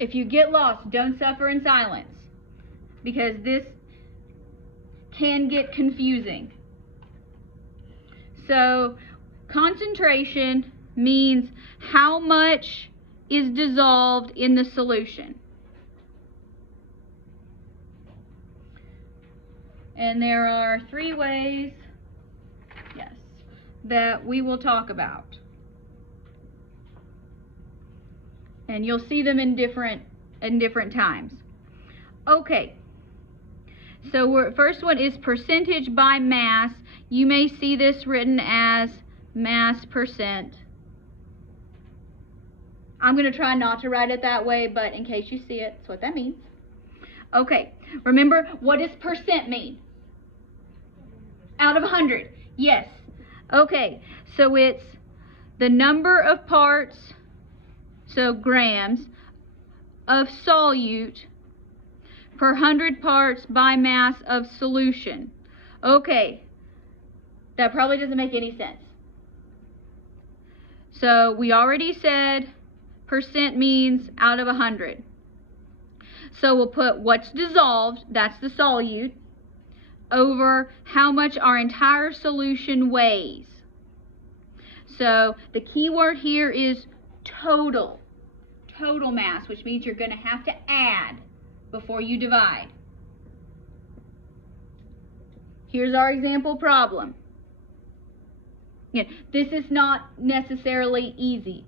If you get lost, don't suffer in silence, because this can get confusing. So concentration means how much is dissolved in the solution. And there are 3 ways, yes, that we will talk about. And you'll see them in different times. Okay. So first one is percentage by mass. You may see this written as mass percent. I'm going to try not to write it that way, but in case you see it, that's what that means. Okay, remember, what does percent mean? Out of 100. Yes. Okay, so it's the number of parts, so grams, of solute per 100 parts by mass of solution. Okay, that probably doesn't make any sense. So we already said percent means out of 100. So we'll put what's dissolved, that's the solute, over how much our entire solution weighs. So the key word here is total. Total mass, which means you're going to have to add before you divide. Here's our example problem. Yeah, this is not necessarily easy.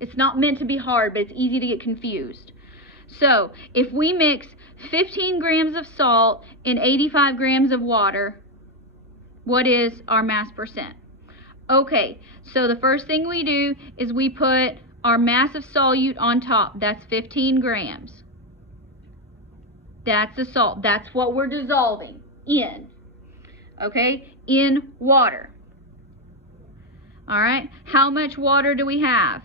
It's not meant to be hard, but it's easy to get confused. So, if we mix 15 grams of salt in 85 grams of water, what is our mass percent? Okay, so the first thing we do is we put our mass of solute on top. That's 15 grams. That's the salt. That's what we're dissolving in. Okay, in water. All right, how much water do we have?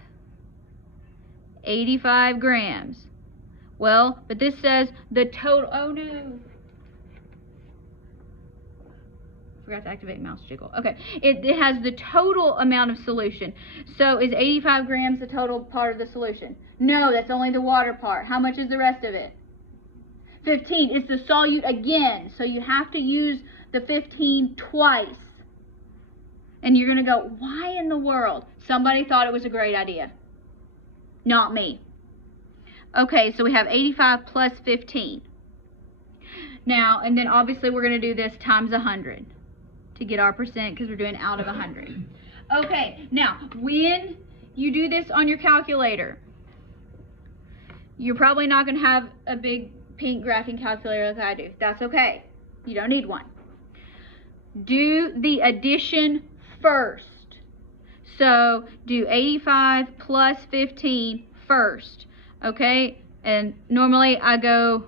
85 grams. Well, but this says the total, oh no. Forgot to activate mouse jiggle. Okay, it has the total amount of solution. So is 85 grams the total part of the solution? No, that's only the water part. How much is the rest of it? 15. It's the solute again. So you have to use the 15 twice. And you're going to go, why in the world? Somebody thought it was a great idea. Not me. Okay, so we have 85 plus 15. Now, and then obviously we're going to do this times 100 to get our percent because we're doing out of 100. Okay, now when you do this on your calculator, you're probably not going to have a big pink graphing calculator like I do. That's okay. You don't need one. Do the addition first. So do 85 plus 15 first. Okay, and normally I go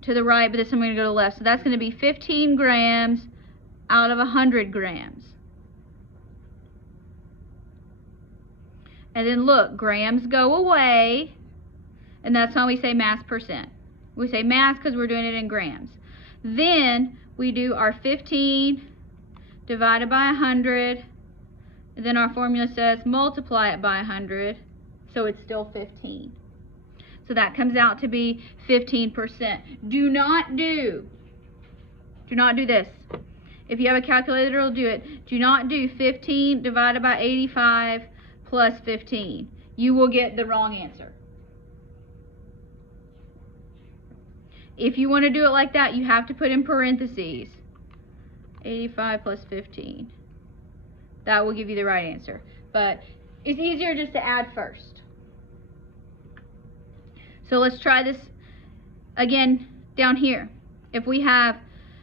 to the right, but this time I'm going to go to the left. So that's going to be 15 grams out of 100 grams. And then look, grams go away, and that's how we say mass percent. We say mass because we're doing it in grams. Then we do our 15 divided by 100, and then our formula says multiply it by 100. So it's still 15. So that comes out to be 15%. Do not do this. If you have a calculator, it'll do it. Do not do 15 divided by 85 plus 15. You will get the wrong answer. If you want to do it like that, you have to put in parentheses 85 plus 15. That will give you the right answer. But it's easier just to add first. So let's try this again down here. If we have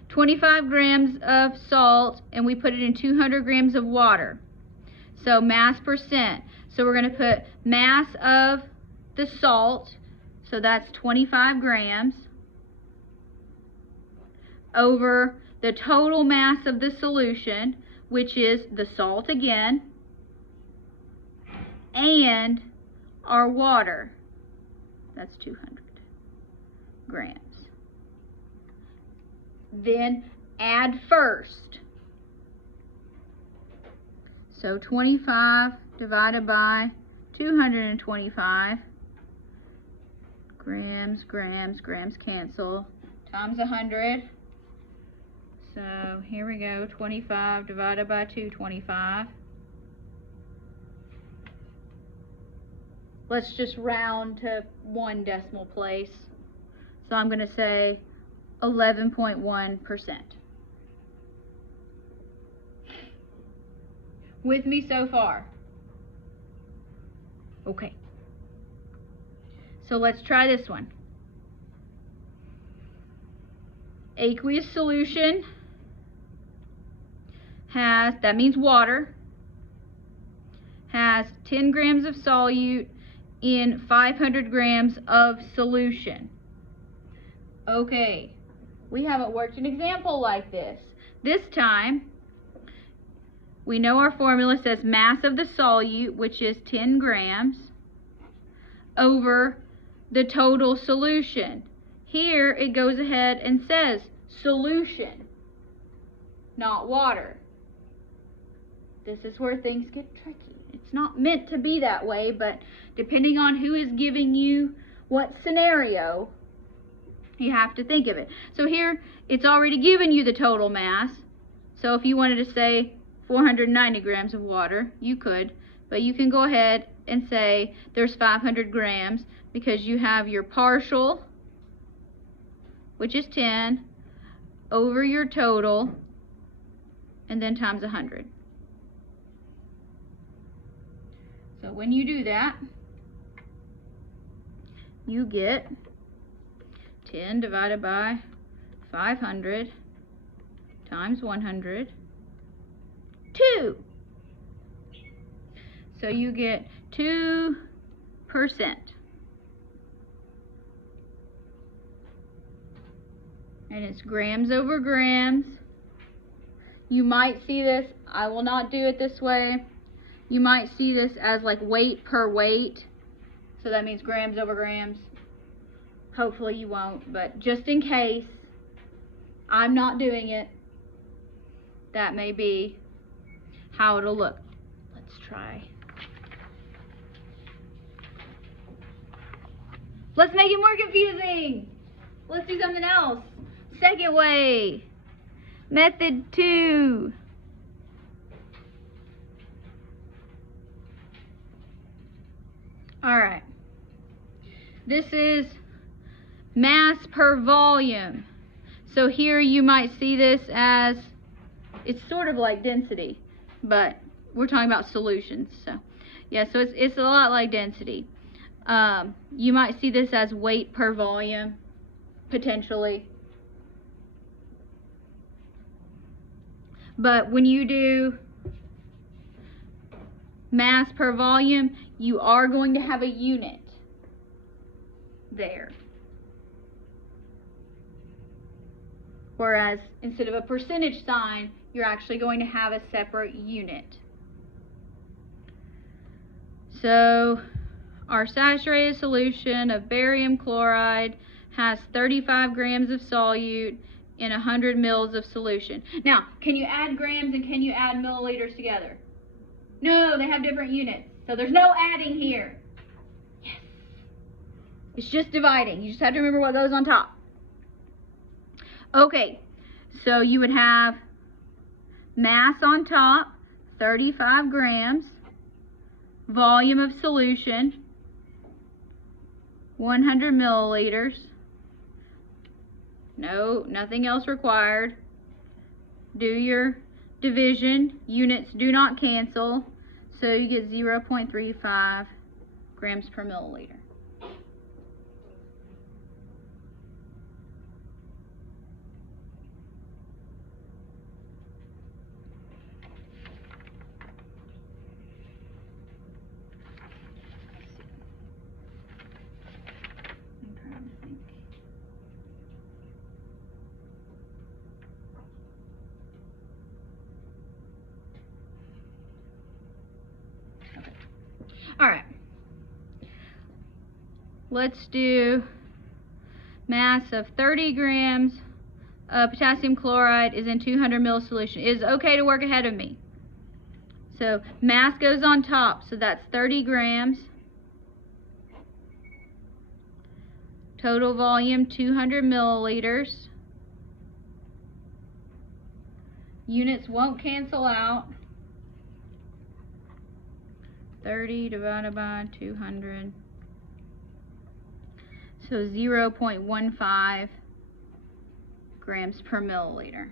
25 grams of salt and we put it in 200 grams of water, so mass percent. So we're going to put mass of the salt, so that's 25 grams, over the total mass of the solution, which is the salt again, and our water. That's 200 grams. Then add first. So 25 divided by 225 grams, grams cancel, times 100. So here we go, 25 divided by 225. Let's just round to 1 decimal place. So I'm going to say 11.1%. With me so far? Okay. So let's try this one. Aqueous solution has, that means water, has 10 grams of solute in 500 grams of solution. Okay, we haven't worked an example like this. This time, we know our formula says mass of the solute, which is 10 grams, over the total solution. Here it goes ahead and says solution, not water. This is where things get tricky. It's not meant to be that way, but depending on who is giving you what scenario, you have to think of it. So here, it's already given you the total mass. So if you wanted to say 490 grams of water, you could. But you can go ahead and say there's 500 grams because you have your partial, which is 10, over your total, and then times 100. So when you do that, you get 10 divided by 500 times 100, 2. So you get 2%. And it's grams over grams. You might see this, I will not do it this way. You might see this as like weight per weight. So that means grams over grams. Hopefully you won't, but just in case, I'm not doing it. That may be how it'll look. Let's try. Let's make it more confusing. Let's do something else. Second way. Method 2. Alright. This is mass per volume. So here you might see this as, it's sort of like density, but we're talking about solutions. So yeah, so it's a lot like density. You might see this as weight per volume, potentially. But when you do mass per volume, you are going to have a unit there. Whereas instead of a percentage sign, you're actually going to have a separate unit. So our saturated solution of barium chloride has 35 grams of solute in 100 mils of solution. Now, can you add grams and can you add milliliters together? No, they have different units. So there's no adding here. Yes. It's just dividing. You just have to remember what goes on top. Okay, so you would have mass on top, 35 grams, volume of solution, 100 milliliters. No, nothing else required. Do your division. Units do not cancel, so you get 0.35 grams per milliliter. All right, let's do mass of 30 grams of potassium chloride is in 200 ml solution. It is okay to work ahead of me. So mass goes on top, so that's 30 grams. Total volume 200 milliliters. Units won't cancel out. 30 divided by 200. So 0.15 grams per milliliter.